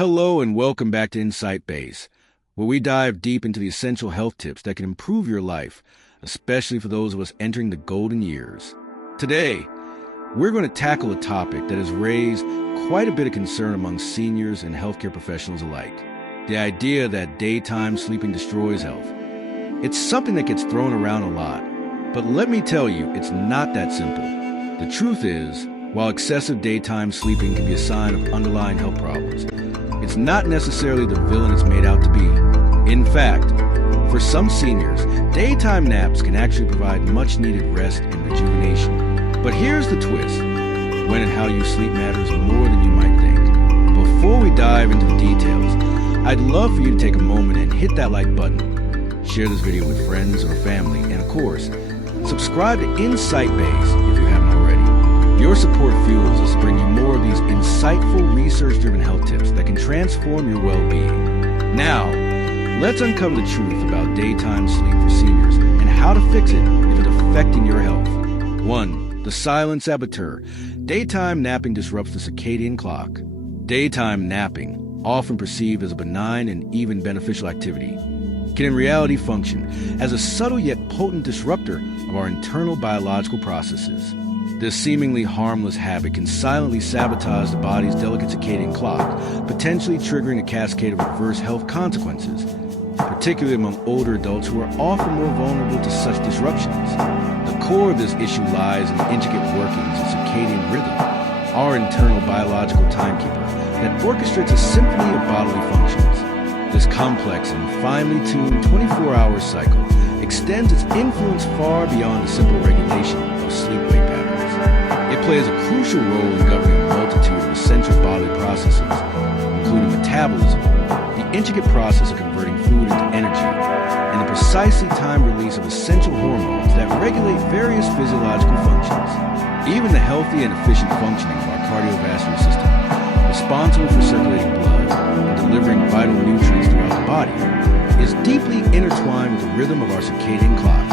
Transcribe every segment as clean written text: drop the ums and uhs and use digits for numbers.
Hello and welcome back to InsightBase, where we dive deep into the essential health tips that can improve your life, especially for those of us entering the golden years. Today, we're going to tackle a topic that has raised quite a bit of concern among seniors and healthcare professionals alike. The idea that daytime sleeping destroys health. It's something that gets thrown around a lot, but let me tell you, it's not that simple. The truth is, while excessive daytime sleeping can be a sign of underlying health problems, it's not necessarily the villain it's made out to be. In fact, for some seniors, daytime naps can actually provide much-needed rest and rejuvenation. But here's the twist. When and how you sleep matters more than you might think. Before we dive into the details, I'd love for you to take a moment and hit that like button. Share this video with friends or family, and of course, subscribe to InsightBase if you haven't already. Your support fuels us to bring you more of these insightful, research-driven health tips that can transform your well-being. Now, let's uncover the truth about daytime sleep for seniors and how to fix it if it's affecting your health. 1. The silent saboteur. Daytime napping disrupts the circadian clock. Daytime napping, often perceived as a benign and even beneficial activity, can in reality function as a subtle yet potent disruptor of our internal biological processes. This seemingly harmless habit can silently sabotage the body's delicate circadian clock, potentially triggering a cascade of adverse health consequences, particularly among older adults who are often more vulnerable to such disruptions. The core of this issue lies in the intricate workings of circadian rhythm, our internal biological timekeeper that orchestrates a symphony of bodily functions. This complex and finely tuned 24-hour cycle extends its influence far beyond the simple regulation of sleep-wake patterns. It plays a crucial role in governing a multitude of essential bodily processes, including metabolism, the intricate process of converting food into energy, and the precisely timed release of essential hormones that regulate various physiological functions. Even the healthy and efficient functioning of our cardiovascular system, responsible for circulating blood and delivering vital nutrients throughout the body, is deeply intertwined with the rhythm of our circadian clock.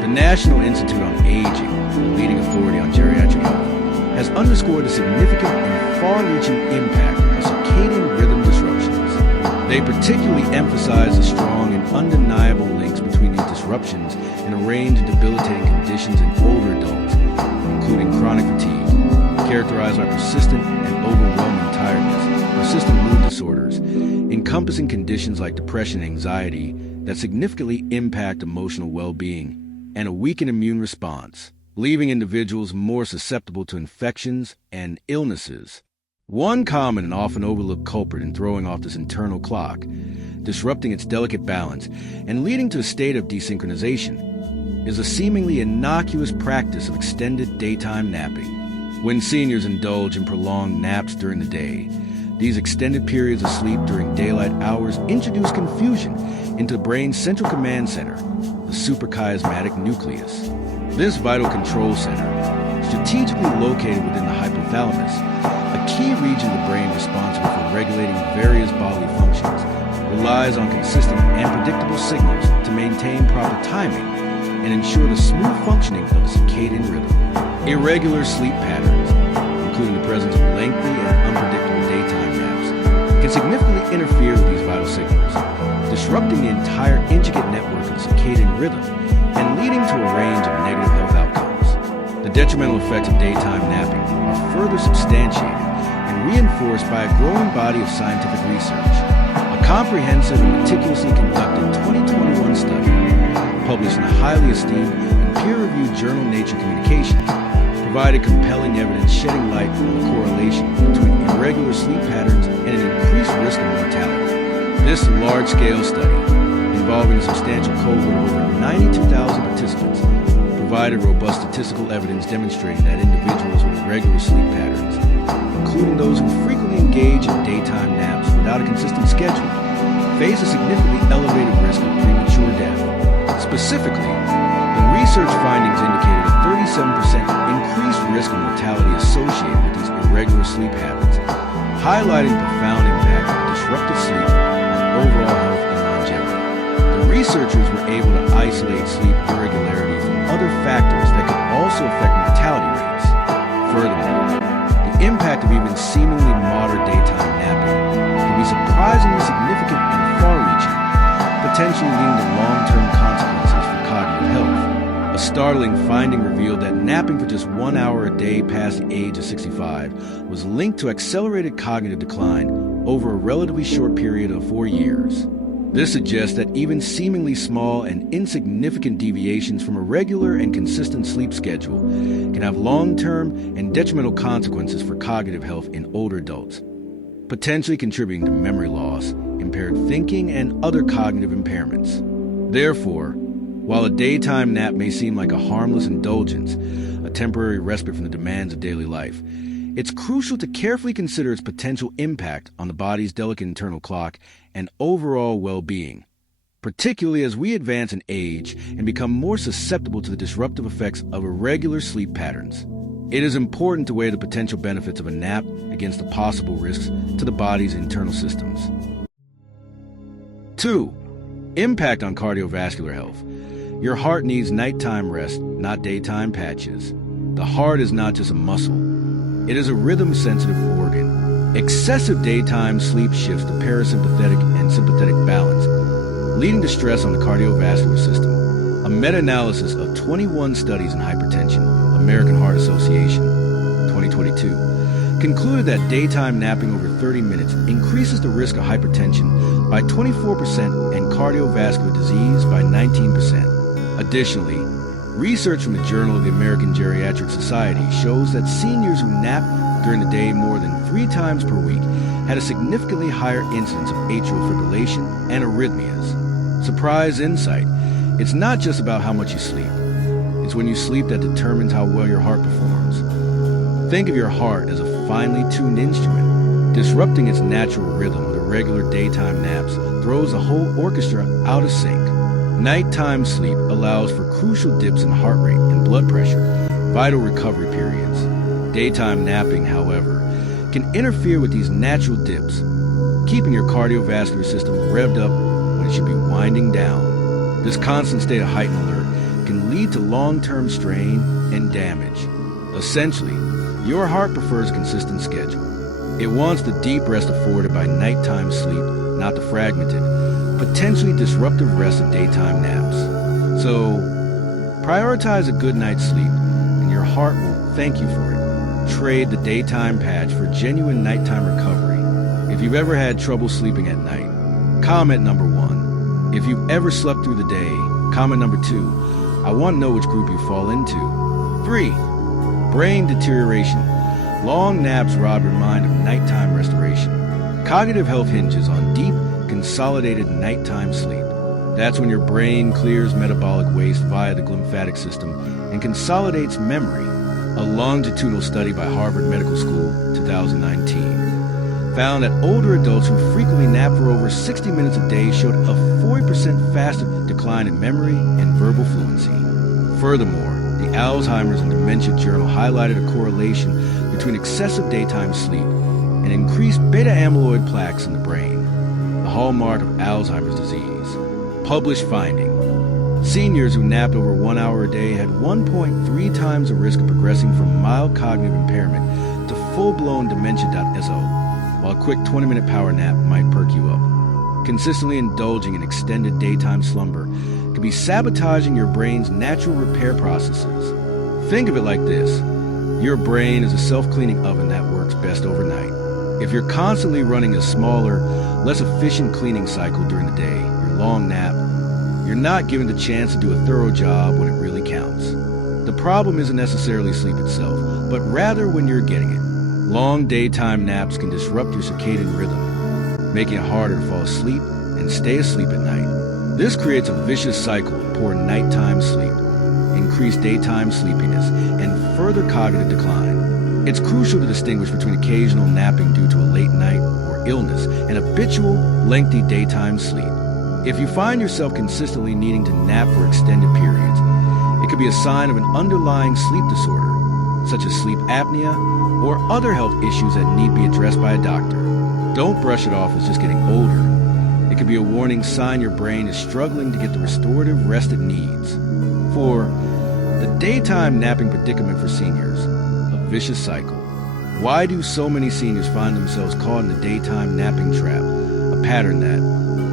The National Institute on Aging, the leading authority on geriatric health, has underscored the significant and far-reaching impact of circadian rhythm disruptions. They particularly emphasize the strong and undeniable links between these disruptions and a range of debilitating conditions in older adults, including chronic fatigue, characterized by persistent and overwhelming tiredness, persistent mood disorders, encompassing conditions like depression and anxiety that significantly impact emotional well-being, and a weakened immune response, leaving individuals more susceptible to infections and illnesses. One common and often overlooked culprit in throwing off this internal clock, disrupting its delicate balance and leading to a state of desynchronization, is a seemingly innocuous practice of extended daytime napping. When seniors indulge in prolonged naps during the day, these extended periods of sleep during daylight hours introduce confusion into the brain's central command center, the suprachiasmatic nucleus. This vital control center, strategically located within the hypothalamus, a key region of the brain responsible for regulating various bodily functions, relies on consistent and predictable signals to maintain proper timing and ensure the smooth functioning of the circadian rhythm. Irregular sleep patterns, including the presence of lengthy and unpredictable daytime naps, can significantly interfere with these vital signals, disrupting the entire intricate network of circadian rhythm and leading to a range of negative health outcomes. The detrimental effects of daytime napping are further substantiated and reinforced by a growing body of scientific research. A comprehensive and meticulously conducted 2021 study, published in the highly esteemed and peer-reviewed journal Nature Communications, provided compelling evidence shedding light on the correlation between irregular sleep patterns and an increased risk of mortality. This large-scale study, involving a substantial cohort of over 92,000 participants, provided robust statistical evidence demonstrating that individuals with irregular sleep patterns, including those who frequently engage in daytime naps without a consistent schedule, face a significantly elevated risk of premature death. Specifically, the research findings indicated a 37% increased risk of mortality associated with these irregular sleep habits, highlighting the profound impact of disrupted sleep on overall health and longevity. The researchers were able to isolate sleep irregularity from other factors that could also affect mortality rates. Furthermore, the impact of even seemingly moderate daytime napping can be be surprisingly significant and far-reaching, potentially leading to long-term consequences for cognitive health. A startling finding revealed that napping for just 1 hour a day past the age of 65 was linked to accelerated cognitive decline over a relatively short period of 4 years. This suggests that even seemingly small and insignificant deviations from a regular and consistent sleep schedule can have long-term and detrimental consequences for cognitive health in older adults, potentially contributing to memory loss, impaired thinking, and other cognitive impairments. Therefore, while a daytime nap may seem like a harmless indulgence, a temporary respite from the demands of daily life, it's crucial to carefully consider its potential impact on the body's delicate internal clock and overall well-being, particularly as we advance in age and become more susceptible to the disruptive effects of irregular sleep patterns. It is important to weigh the potential benefits of a nap against the possible risks to the body's internal systems. 2. Impact on cardiovascular health. Your heart needs nighttime rest, not daytime patches. The heart is not just a muscle. It is a rhythm-sensitive organ. Excessive daytime sleep shifts the parasympathetic and sympathetic balance, leading to stress on the cardiovascular system. A meta-analysis of 21 studies in hypertension, American Heart Association, 2022, concluded that daytime napping over 30 minutes increases the risk of hypertension by 24% and cardiovascular disease by 19%. Additionally, research from the Journal of the American Geriatric Society shows that seniors who nap during the day more than 3 times per week had a significantly higher incidence of atrial fibrillation and arrhythmias. Surprise insight, it's not just about how much you sleep. It's when you sleep that determines how well your heart performs. Think of your heart as a finely tuned instrument. Disrupting its natural rhythm with irregular daytime naps throws the whole orchestra out of sync. Nighttime sleep allows for crucial dips in heart rate and blood pressure, vital recovery periods. Daytime napping, however, can interfere with these natural dips, keeping your cardiovascular system revved up when it should be winding down. This constant state of heightened alert can lead to long-term strain and damage. Essentially, your heart prefers a consistent schedule. It wants the deep rest afforded by nighttime sleep, not the fragmented, potentially disruptive rest of daytime naps. So, prioritize a good night's sleep, and your heart will thank you for it. Trade the daytime patch for genuine nighttime recovery. If you've ever had trouble sleeping at night, comment number 1. If you've ever slept through the day, comment number 2. I want to know which group you fall into. 3. Brain deterioration. Long naps rob your mind of nighttime restoration. Cognitive health hinges on deep, consolidated nighttime sleep. That's when your brain clears metabolic waste via the glymphatic system and consolidates memory. A longitudinal study by Harvard Medical School, 2019, found that older adults who frequently nap for over 60 minutes a day showed a 40% faster decline in memory and verbal fluency. Furthermore, the Alzheimer's and Dementia Journal highlighted a correlation between excessive daytime sleep and increased beta-amyloid plaques in the brain, the hallmark of Alzheimer's disease. Published finding: seniors who napped over 1 hour a day had 1.3 times the risk of progressing from mild cognitive impairment to full-blown dementia.so, while a quick 20-minute power nap might perk you up. Consistently indulging in extended daytime slumber can be sabotaging your brain's natural repair processes. Think of it like this: your brain is a self-cleaning oven that works best overnight. If you're constantly running a smaller, less efficient cleaning cycle during the day, your long nap, you're not given the chance to do a thorough job when it really counts. The problem isn't necessarily sleep itself, but rather when you're getting it. Long daytime naps can disrupt your circadian rhythm, making it harder to fall asleep and stay asleep at night. This creates a vicious cycle of poor nighttime sleep, increased daytime sleepiness, and further cognitive decline. It's crucial to distinguish between occasional napping due to a late night or illness and habitual, lengthy daytime sleep. If you find yourself consistently needing to nap for extended periods, it could be a sign of an underlying sleep disorder, such as sleep apnea or other health issues that need to be addressed by a doctor. Don't brush it off as just getting older. It could be a warning sign your brain is struggling to get the restorative rest it needs. 4. The daytime napping predicament for seniors. Vicious cycle. Why do so many seniors find themselves caught in the daytime napping trap? pattern that,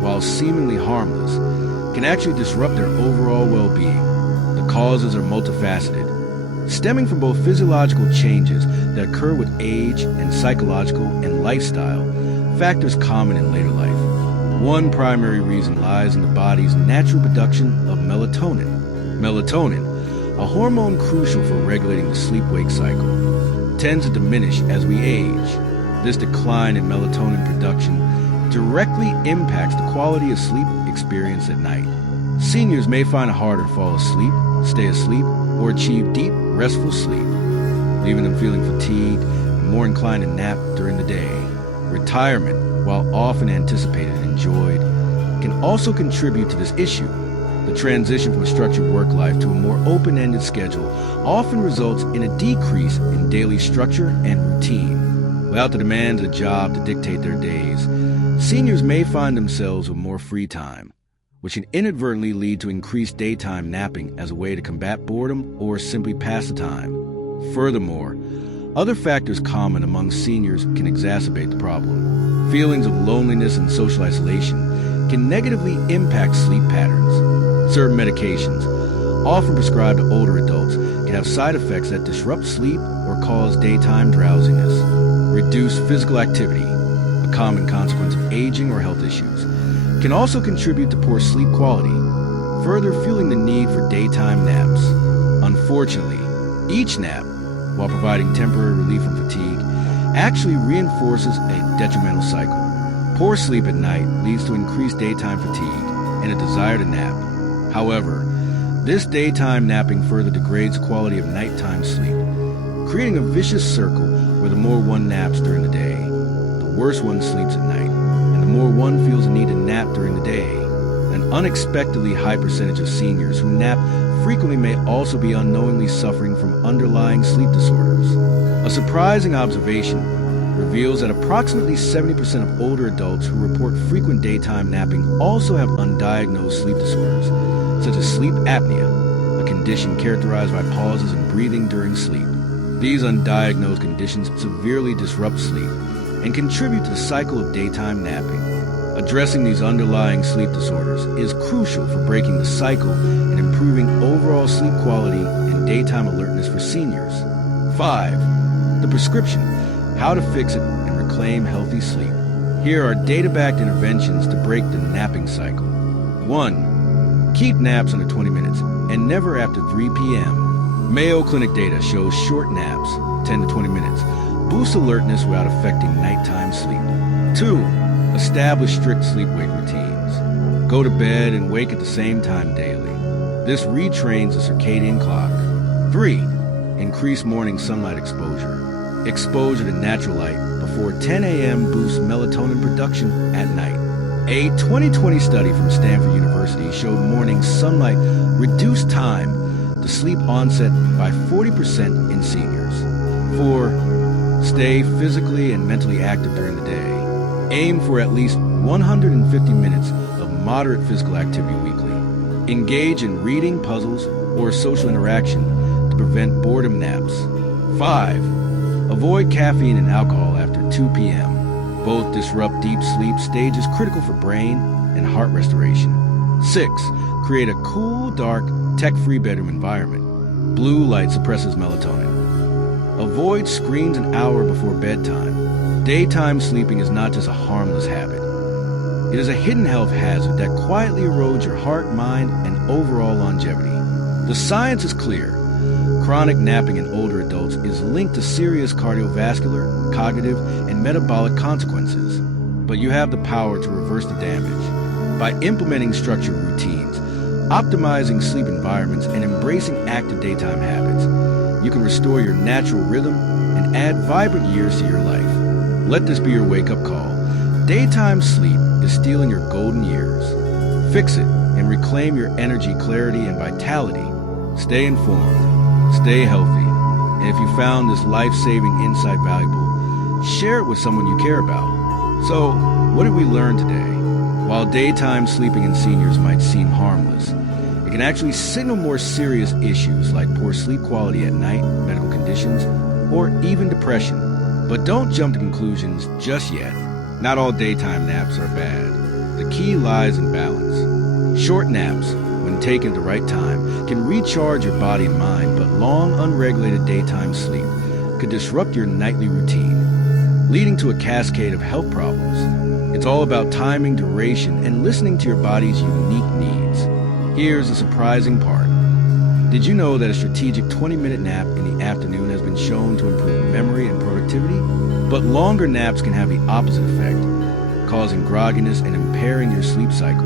while seemingly harmless, can actually disrupt their overall well-being. The causes are multifaceted, stemming from both physiological changes that occur with age and psychological and lifestyle factors common in later life. One primary reason lies in the body's natural production of melatonin. Melatonin, a hormone crucial for regulating the sleep-wake cycle, tends to diminish as we age. This decline in melatonin production directly impacts the quality of sleep experienced at night. Seniors may find it harder to fall asleep, stay asleep, or achieve deep, restful sleep, leaving them feeling fatigued and more inclined to nap during the day. Retirement, while often anticipated and enjoyed, can also contribute to this issue. The transition from a structured work life to a more open-ended schedule often results in a decrease in daily structure and routine. Without the demands of a job to dictate their days, seniors may find themselves with more free time, which can inadvertently lead to increased daytime napping as a way to combat boredom or simply pass the time. Furthermore, other factors common among seniors can exacerbate the problem. Feelings of loneliness and social isolation can negatively impact sleep patterns. Certain medications, often prescribed to older adults, can have side effects that disrupt sleep or cause daytime drowsiness. Reduced physical activity, a common consequence of aging or health issues, can also contribute to poor sleep quality, further fueling the need for daytime naps. Unfortunately, each nap, while providing temporary relief from fatigue, actually reinforces a detrimental cycle. Poor sleep at night leads to increased daytime fatigue and a desire to nap. However, this daytime napping further degrades the quality of nighttime sleep, creating a vicious circle where the more one naps during the day, the worse one sleeps at night, and the more one feels the need to nap during the day. An unexpectedly high percentage of seniors who nap frequently may also be unknowingly suffering from underlying sleep disorders. A surprising observation reveals that approximately 70% of older adults who report frequent daytime napping also have undiagnosed sleep disorders, such as sleep apnea, a condition characterized by pauses in breathing during sleep. These undiagnosed conditions severely disrupt sleep and contribute to the cycle of daytime napping. Addressing these underlying sleep disorders is crucial for breaking the cycle and improving overall sleep quality and daytime alertness for seniors. 5. The prescription: how to fix it and reclaim healthy sleep. Here are data-backed interventions to break the napping cycle. 1. Keep naps under 20 minutes and never after 3 p.m. Mayo Clinic data shows short naps, 10 to 20 minutes, boost alertness without affecting nighttime sleep. 2. Establish strict sleep-wake routines. Go to bed and wake at the same time daily. This retrains the circadian clock. 3. Increase morning sunlight exposure. Exposure to natural light before 10 a.m. boosts melatonin production at night. A 2020 study from Stanford University showed morning sunlight reduced time to sleep onset by 40% in seniors. 4. Stay physically and mentally active during the day. Aim for at least 150 minutes of moderate physical activity weekly. Engage in reading, puzzles, or social interaction to prevent boredom naps. 5. Avoid caffeine and alcohol after 2 p.m. Both disrupt deep sleep stages critical for brain and heart restoration. 6. Create a cool, dark, tech-free bedroom environment. Blue light suppresses melatonin. Avoid screens an hour before bedtime. Daytime sleeping is not just a harmless habit. It is a hidden health hazard that quietly erodes your heart, mind, and overall longevity. The science is clear. Chronic napping in older adults is linked to serious cardiovascular, cognitive, and metabolic consequences. But you have the power to reverse the damage. By implementing structured routines, optimizing sleep environments, and embracing active daytime habits, you can restore your natural rhythm and add vibrant years to your life. Let this be your wake-up call. Daytime sleep is stealing your golden years. Fix it and reclaim your energy, clarity, and vitality. Stay informed, stay healthy, and if you found this life-saving insight valuable, share it with someone you care about. So, what did we learn today? While daytime sleeping in seniors might seem harmless, it can actually signal more serious issues like poor sleep quality at night, medical conditions, or even depression. But don't jump to conclusions just yet. Not all daytime naps are bad. The key lies in balance. Short naps, when taken at the right time, can recharge your body and mind, but long, unregulated daytime sleep could disrupt your nightly routine, leading to a cascade of health problems. It's all about timing, duration, and listening to your body's unique needs. Here's the surprising part. Did you know that a strategic 20-minute nap in the afternoon has been shown to improve memory and productivity? But longer naps can have the opposite effect, causing grogginess and impairing your sleep cycle.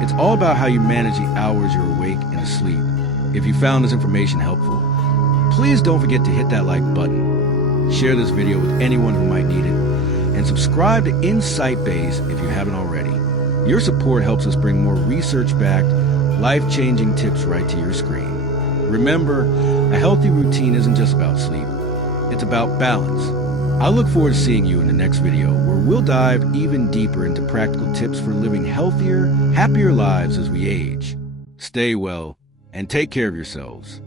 It's all about how you manage the hours you're awake and asleep. If you found this information helpful, please don't forget to hit that like button, share this video with anyone who might need it, and subscribe to InsightBase if you haven't already. Your support helps us bring more research-backed, life-changing tips right to your screen. Remember, a healthy routine isn't just about sleep. It's about balance. I look forward to seeing you in the next video, where we'll dive even deeper into practical tips for living healthier, happier lives as we age. Stay well, and take care of yourselves.